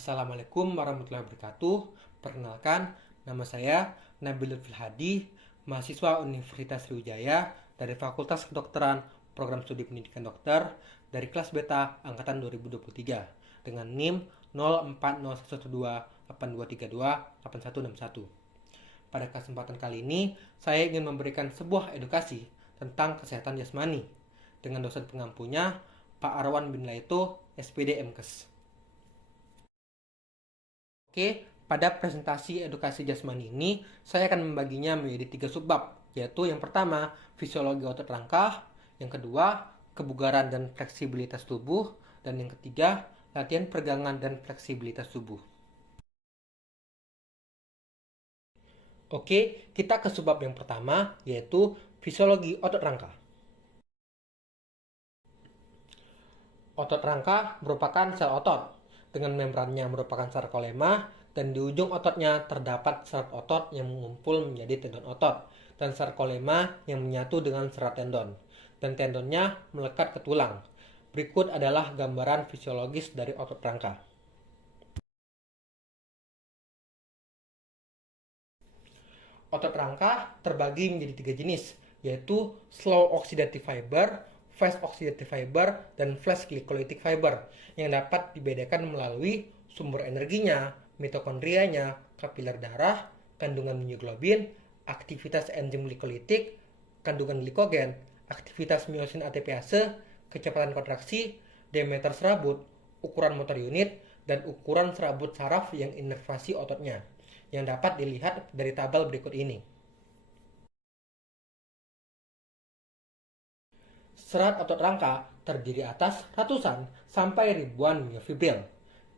Assalamualaikum warahmatullahi wabarakatuh. Perkenalkan, nama saya Nabil Lutfi Hadi, mahasiswa Universitas Sriwijaya dari Fakultas Kedokteran Program Studi Pendidikan Dokter dari kelas beta angkatan 2023 dengan NIM 04011282328161. Pada kesempatan kali ini, saya ingin memberikan sebuah edukasi tentang kesehatan jasmani dengan dosen pengampunya Pak Arwan bin Laito, SPD MKes. Oke, pada presentasi edukasi jasmani ini, saya akan membaginya menjadi 3 subbab, yaitu yang pertama, fisiologi otot rangka, yang kedua, kebugaran dan fleksibilitas tubuh, dan yang ketiga, latihan peregangan dan fleksibilitas tubuh. Oke, kita ke subbab yang pertama, yaitu fisiologi otot rangka. Otot rangka merupakan sel otot dengan membrannya merupakan sarkolema, dan di ujung ototnya terdapat serat otot yang mengumpul menjadi tendon otot, dan sarkolema yang menyatu dengan serat tendon, dan tendonnya melekat ke tulang. Berikut adalah gambaran fisiologis dari otot rangka. Otot rangka terbagi menjadi 3 jenis, yaitu slow oxidative fiber, fast oxidative fiber, dan fast glycolytic fiber, yang dapat dibedakan melalui sumber energinya, mitokondrianya, kapiler darah, kandungan mioglobin, aktivitas enzim glikolitik, kandungan glikogen, aktivitas miosin ATPase, kecepatan kontraksi, diameter serabut, ukuran motor unit, dan ukuran serabut saraf yang inervasi ototnya, yang dapat dilihat dari tabel berikut ini. Serat otot rangka terdiri atas ratusan sampai ribuan miofibril.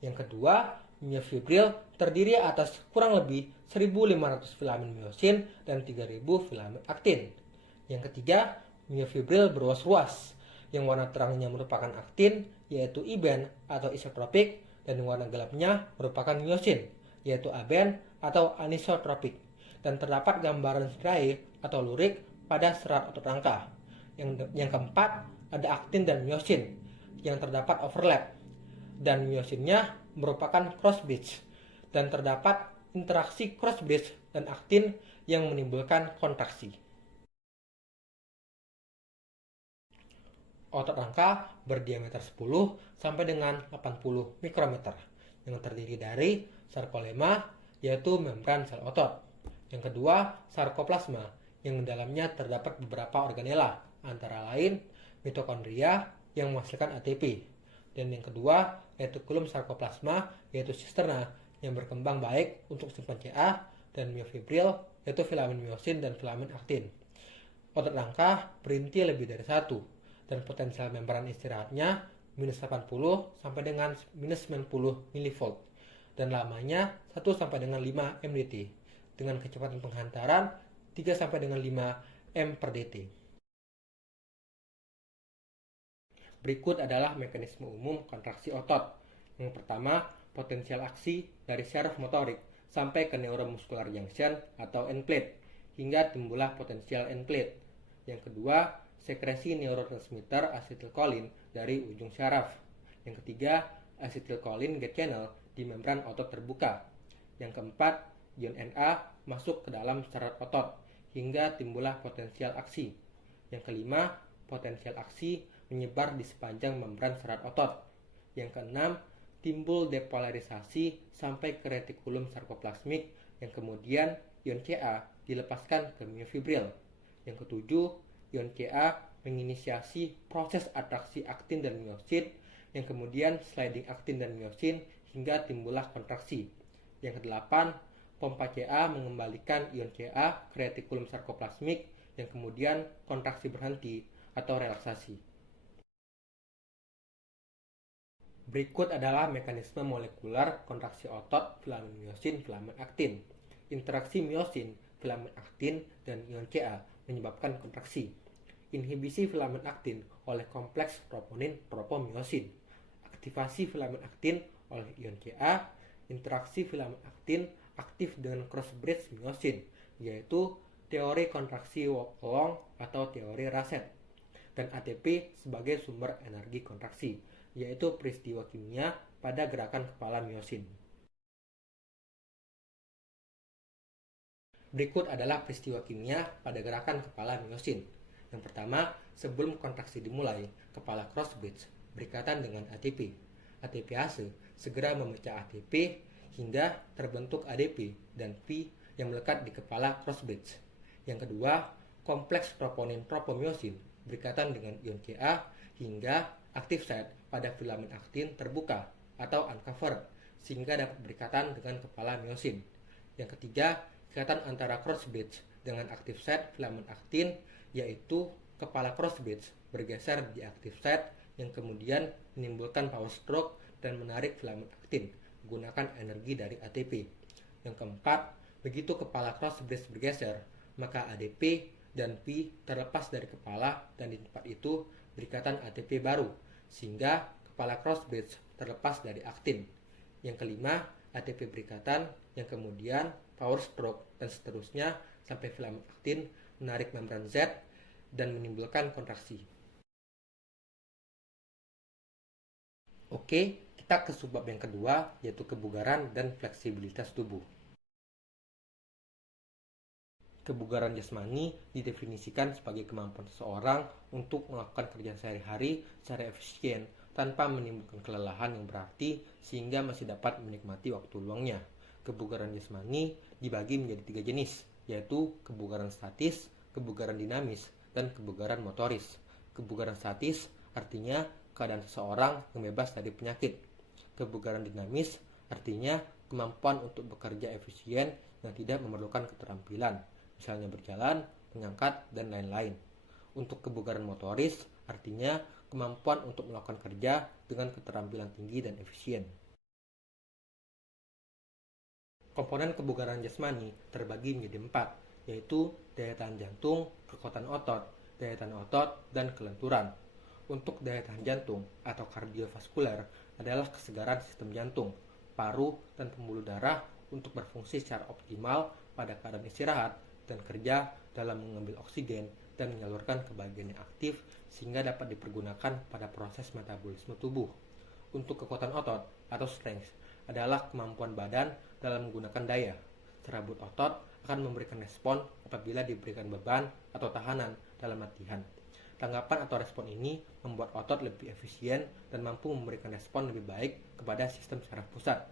Yang kedua, miofibril terdiri atas kurang lebih 1.500 filamen miosin dan 3.000 filamen aktin. Yang ketiga, miofibril berruas-ruas. Yang warna terangnya merupakan aktin, yaitu iben atau isotropik, dan warna gelapnya merupakan miosin, yaitu aben atau anisotropik. Dan terdapat gambaran spray atau lurik pada serat otot rangka. Yang keempat, ada aktin dan miosin yang terdapat overlap, dan miosinnya merupakan cross bridge, dan terdapat interaksi cross bridge dan aktin yang menimbulkan kontraksi. Otot rangka berdiameter 10 sampai dengan 80 mikrometer, yang terdiri dari sarkolema, yaitu membran sel otot. Yang kedua, sarkoplasma, yang di dalamnya terdapat beberapa organela, antara lain mitokondria yang menghasilkan ATP. Dan yang kedua, retikulum sarkoplasma, yaitu sisterna yang berkembang baik untuk simpan CA, dan miofibril, yaitu filamen miosin dan filamen aktin. Otot rangka berinti lebih dari 1, dan potensial membran istirahatnya minus 80 sampai dengan minus 90 mV, dan lamanya 1 sampai dengan 5 mdt, dengan kecepatan penghantaran 3 sampai dengan 5 m per dt. Berikut adalah mekanisme umum kontraksi otot. Yang pertama, potensial aksi dari syaraf motorik sampai ke neuromuscular junction atau end plate, hingga timbullah potensial end plate. Yang kedua, sekresi neurotransmitter asetilkolin dari ujung syaraf. Yang ketiga, asetilkolin gate channel di membran otot terbuka. Yang keempat, ion Na masuk ke dalam serat otot, hingga timbullah potensial aksi. Yang kelima, potensial aksi menyebar di sepanjang membran serat otot. Yang keenam, timbul depolarisasi sampai ke retikulum sarkoplasmik, yang kemudian ion Ca dilepaskan ke miofibril. Yang ketujuh, ion Ca menginisiasi proses atraksi aktin dan miosin, yang kemudian sliding aktin dan miosin hingga timbullah kontraksi. Yang kedelapan, pompa Ca mengembalikan ion Ca ke retikulum sarkoplasmik, yang kemudian kontraksi berhenti atau relaksasi. Berikut adalah mekanisme molekular kontraksi otot filamen miosin filamen aktin. Interaksi miosin, filamen aktin, dan ion Ca menyebabkan kontraksi. Inhibisi filamen aktin oleh kompleks troponin tropomiosin. Aktivasi filamen aktin oleh ion Ca. Interaksi filamen aktin aktif dengan cross bridge miosin, yaitu teori kontraksi Wolff atau teori Raset, dan ATP sebagai sumber energi kontraksi, yaitu peristiwa kimia pada gerakan kepala miosin. Berikut adalah peristiwa kimia pada gerakan kepala miosin. Yang pertama, sebelum kontraksi dimulai, kepala cross-bridge berikatan dengan ATP. ATPase segera memecah ATP hingga terbentuk ADP dan P yang melekat di kepala cross-bridge. Yang kedua, kompleks proponin-propomyosin berikatan dengan ion Ka hingga aktif site pada filamen aktin terbuka atau uncovered sehingga dapat berikatan dengan kepala miosin. Yang ketiga, ikatan antara cross-bridge dengan aktif site filamen aktin, yaitu kepala cross-bridge bergeser di aktif site yang kemudian menimbulkan power stroke dan menarik filamen aktin menggunakan energi dari ATP. Yang keempat, begitu kepala cross-bridge bergeser, maka ADP dan P terlepas dari kepala dan di tempat itu berikatan ATP baru, sehingga kepala cross-bridge terlepas dari aktin. Yang kelima, ATP berikatan yang kemudian power stroke dan seterusnya sampai filamen aktin menarik membran Z dan menimbulkan kontraksi. Oke, kita ke subbab yang kedua, yaitu kebugaran dan fleksibilitas tubuh. Kebugaran jasmani didefinisikan sebagai kemampuan seseorang untuk melakukan kerja sehari-hari secara efisien tanpa menimbulkan kelelahan yang berarti sehingga masih dapat menikmati waktu luangnya. Kebugaran jasmani dibagi menjadi 3 jenis, yaitu kebugaran statis, kebugaran dinamis, dan kebugaran motoris. Kebugaran statis artinya keadaan seseorang yang bebas dari penyakit. Kebugaran dinamis artinya kemampuan untuk bekerja efisien yang tidak memerlukan keterampilan, misalnya berjalan, mengangkat, dan lain-lain. Untuk kebugaran motoris artinya kemampuan untuk melakukan kerja dengan keterampilan tinggi dan efisien. Komponen kebugaran jasmani terbagi menjadi 4, yaitu daya tahan jantung, kekuatan otot, daya tahan otot, dan kelenturan. Untuk daya tahan jantung atau kardiovaskuler adalah kesegaran sistem jantung, paru, dan pembuluh darah untuk berfungsi secara optimal pada keadaan istirahat dan kerja dalam mengambil oksigen dan menyalurkan ke bagian yang aktif sehingga dapat dipergunakan pada proses metabolisme tubuh. Untuk kekuatan otot atau strength adalah kemampuan badan dalam menggunakan daya. Serabut otot akan memberikan respon apabila diberikan beban atau tahanan dalam latihan. Tanggapan atau respon ini membuat otot lebih efisien dan mampu memberikan respon lebih baik kepada sistem saraf pusat.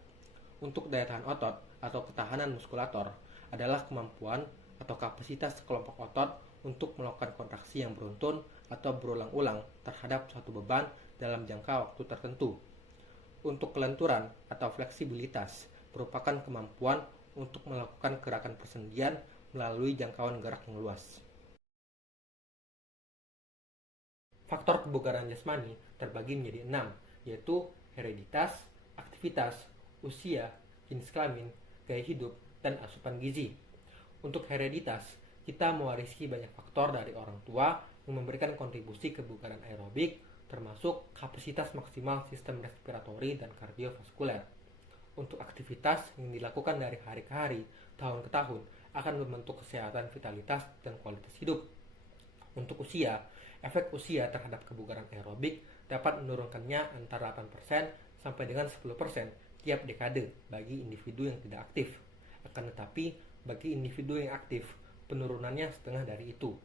Untuk daya tahan otot atau ketahanan muskulator adalah kemampuan atau kapasitas kelompok otot untuk melakukan kontraksi yang beruntun atau berulang-ulang terhadap suatu beban dalam jangka waktu tertentu. Untuk kelenturan atau fleksibilitas merupakan kemampuan untuk melakukan gerakan persendian melalui jangkauan gerak yang luas. Faktor kebugaran jasmani terbagi menjadi 6, yaitu hereditas, aktivitas, usia, jenis kelamin, gaya hidup, dan asupan gizi. Untuk hereditas, kita mewarisi banyak faktor dari orang tua yang memberikan kontribusi kebugaran aerobik, termasuk kapasitas maksimal sistem respiratori dan kardiovaskuler. Untuk aktivitas yang dilakukan dari hari ke hari, tahun ke tahun, akan membentuk kesehatan, vitalitas, dan kualitas hidup. Untuk usia, efek usia terhadap kebugaran aerobik dapat menurunkannya antara 8% sampai dengan 10% tiap dekade bagi individu yang tidak aktif. Akan tetapi, bagi individu yang aktif, penurunannya setengah dari itu.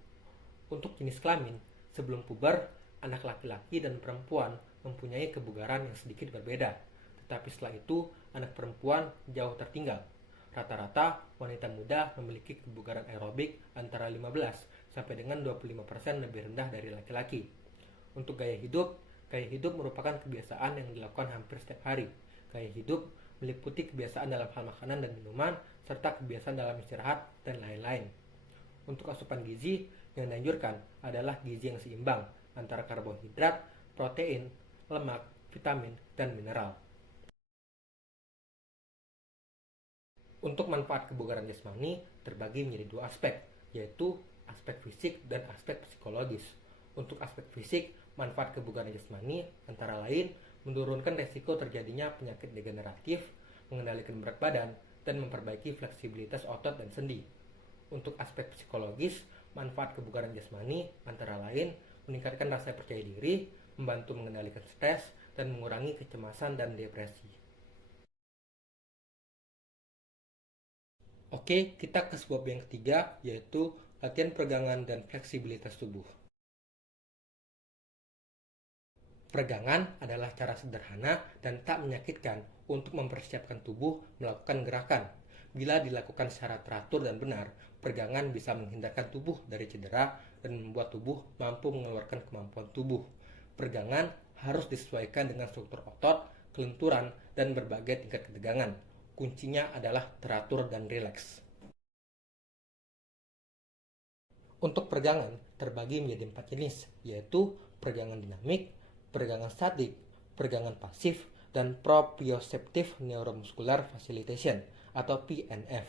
Untuk jenis kelamin, sebelum puber, anak laki-laki dan perempuan mempunyai kebugaran yang sedikit berbeda, tetapi setelah itu anak perempuan jauh tertinggal. Rata-rata wanita muda memiliki kebugaran aerobik antara 15 sampai dengan 25% lebih rendah dari laki-laki. Untuk gaya hidup merupakan kebiasaan yang dilakukan hampir setiap hari. Gaya hidup meliputi kebiasaan dalam hal makanan dan minuman, serta kebiasaan dalam istirahat dan lain-lain. Untuk asupan gizi, yang dianjurkan adalah gizi yang seimbang antara karbohidrat, protein, lemak, vitamin, dan mineral. Untuk manfaat kebugaran jasmani terbagi menjadi 2 aspek, yaitu aspek fisik dan aspek psikologis. Untuk aspek fisik, manfaat kebugaran jasmani antara lain menurunkan resiko terjadinya penyakit degeneratif, mengendalikan berat badan, dan memperbaiki fleksibilitas otot dan sendi. Untuk aspek psikologis, manfaat kebugaran jasmani antara lain meningkatkan rasa percaya diri, membantu mengendalikan stres, dan mengurangi kecemasan dan depresi. Oke, kita ke sebuah yang ketiga, yaitu latihan peregangan dan fleksibilitas tubuh. Peregangan adalah cara sederhana dan tak menyakitkan untuk mempersiapkan tubuh melakukan gerakan. Bila dilakukan secara teratur dan benar, peregangan bisa menghindarkan tubuh dari cedera dan membuat tubuh mampu mengeluarkan kemampuan tubuh. Peregangan harus disesuaikan dengan struktur otot, kelenturan, dan berbagai tingkat ketegangan. Kuncinya adalah teratur dan rileks. Untuk peregangan terbagi menjadi 4 jenis, yaitu peregangan dinamik, peregangan statik, peregangan pasif, dan proprioceptive neuromuscular facilitation atau PNF.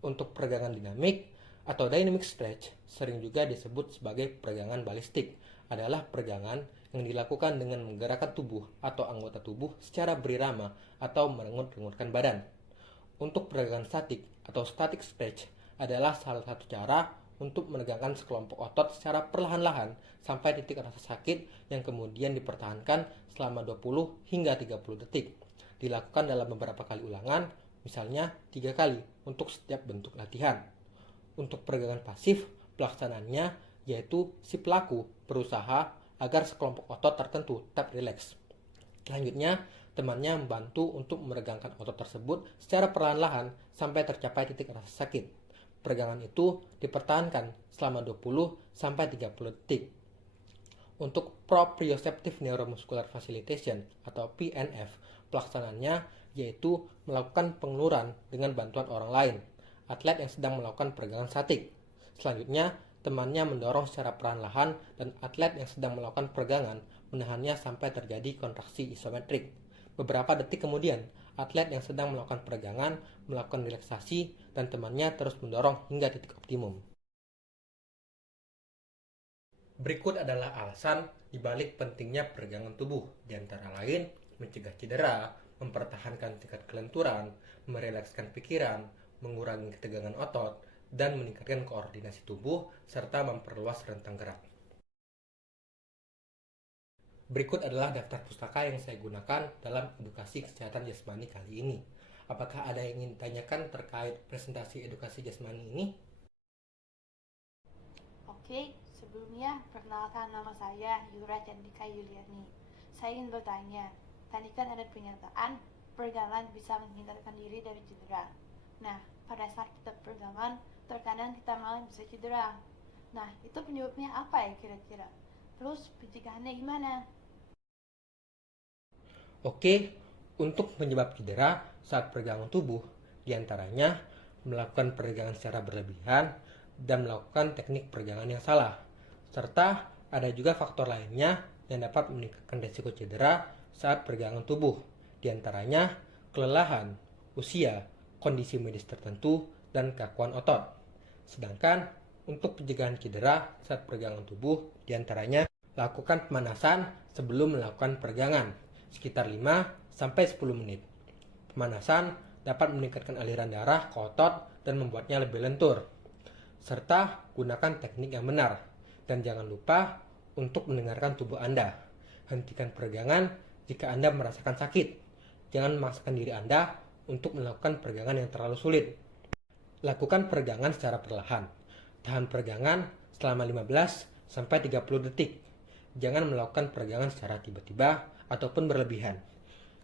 Untuk peregangan dinamik atau dynamic stretch, sering juga disebut sebagai peregangan balistik, adalah peregangan yang dilakukan dengan menggerakkan tubuh atau anggota tubuh secara berirama atau merengut-rengutkan badan. Untuk peregangan statik atau static stretch adalah salah satu cara untuk menegangkan sekelompok otot secara perlahan-lahan sampai titik rasa sakit yang kemudian dipertahankan selama 20 hingga 30 detik. Dilakukan dalam beberapa kali ulangan, misalnya 3 kali untuk setiap bentuk latihan. Untuk peregangan pasif, pelaksanaannya yaitu si pelaku berusaha agar sekelompok otot tertentu tetap rileks. Selanjutnya, temannya membantu untuk meregangkan otot tersebut secara perlahan-lahan sampai tercapai titik rasa sakit. Peregangan itu dipertahankan selama 20-30 detik. Untuk proprioceptive neuromuscular facilitation atau PNF, pelaksanaannya yaitu melakukan pengeluaran dengan bantuan orang lain, atlet yang sedang melakukan peregangan statik. Selanjutnya, temannya mendorong secara perlahan dan atlet yang sedang melakukan peregangan menahannya sampai terjadi kontraksi isometrik. Beberapa detik kemudian, atlet yang sedang melakukan peregangan melakukan relaksasi dan temannya terus mendorong hingga titik optimum. Berikut adalah alasan dibalik pentingnya peregangan tubuh, di antara lain mencegah cedera, mempertahankan tingkat kelenturan, merelakskan pikiran, mengurangi ketegangan otot, dan meningkatkan koordinasi tubuh, serta memperluas rentang gerak. Berikut adalah daftar pustaka yang saya gunakan dalam edukasi kesehatan jasmani kali ini. Apakah ada yang ingin ditanyakan terkait presentasi edukasi jasmani ini? Oke, sebelumnya perkenalkan nama saya Yura Candika Yuliani. Saya ingin bertanya, tadi kan ada pernyataan peregangan bisa menghindarkan diri dari cedera. Nah, pada saat kita peregangan, terkadang kita malah bisa cedera. Nah, itu penyebabnya apa ya kira-kira? Terus pencegahannya gimana? Oke, untuk penyebab cedera saat peregangan tubuh, diantaranya melakukan peregangan secara berlebihan dan melakukan teknik peregangan yang salah. Serta ada juga faktor lainnya yang dapat meningkatkan risiko cedera saat peregangan tubuh, diantaranya kelelahan, usia, kondisi medis tertentu, dan kakuan otot. Sedangkan untuk pencegahan cedera saat peregangan tubuh, diantaranya lakukan pemanasan sebelum melakukan peregangan sekitar 5-10 menit. Pemanasan dapat meningkatkan aliran darah ke otot dan membuatnya lebih lentur. Serta gunakan teknik yang benar. Dan jangan lupa untuk mendengarkan tubuh Anda. Hentikan peregangan jika Anda merasakan sakit. Jangan memaksakan diri Anda untuk melakukan peregangan yang terlalu sulit. Lakukan peregangan secara perlahan. Tahan peregangan selama 15-30 detik. Jangan melakukan peregangan secara tiba-tiba ataupun berlebihan.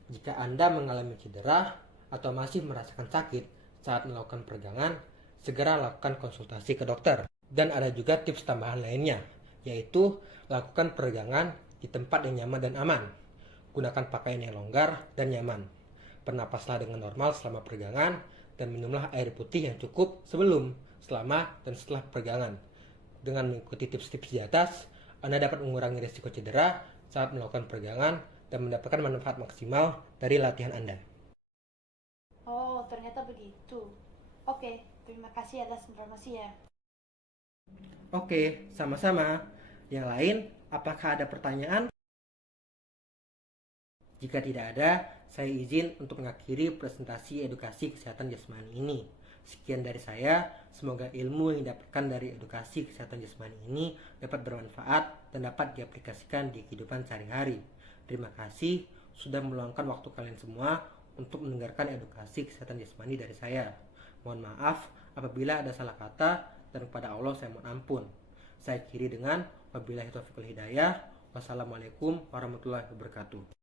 Jika Anda mengalami cedera atau masih merasakan sakit saat melakukan peregangan, segera lakukan konsultasi ke dokter. Dan ada juga tips tambahan lainnya, yaitu lakukan peregangan di tempat yang nyaman dan aman. Gunakan pakaian yang longgar dan nyaman. Bernapaslah dengan normal selama peregangan dan minumlah air putih yang cukup sebelum, selama, dan setelah peregangan. Dengan mengikuti tips-tips di atas, Anda dapat mengurangi risiko cedera saat melakukan peregangan dan mendapatkan manfaat maksimal dari latihan Anda. Oh, ternyata begitu. Oke, terima kasih atas informasinya. Oke, sama-sama. Yang lain, apakah ada pertanyaan? Jika tidak ada, saya izin untuk mengakhiri presentasi edukasi kesehatan jasmani ini. Sekian dari saya, semoga ilmu yang didapatkan dari edukasi kesehatan jasmani ini dapat bermanfaat dan dapat diaplikasikan di kehidupan sehari-hari. Terima kasih sudah meluangkan waktu kalian semua untuk mendengarkan edukasi kesehatan jasmani dari saya. Mohon maaf apabila ada salah kata dan kepada Allah saya mohon ampun. Saya akhiri dengan wabillahi taufiq wal hidayah. Wassalamualaikum warahmatullahi wabarakatuh.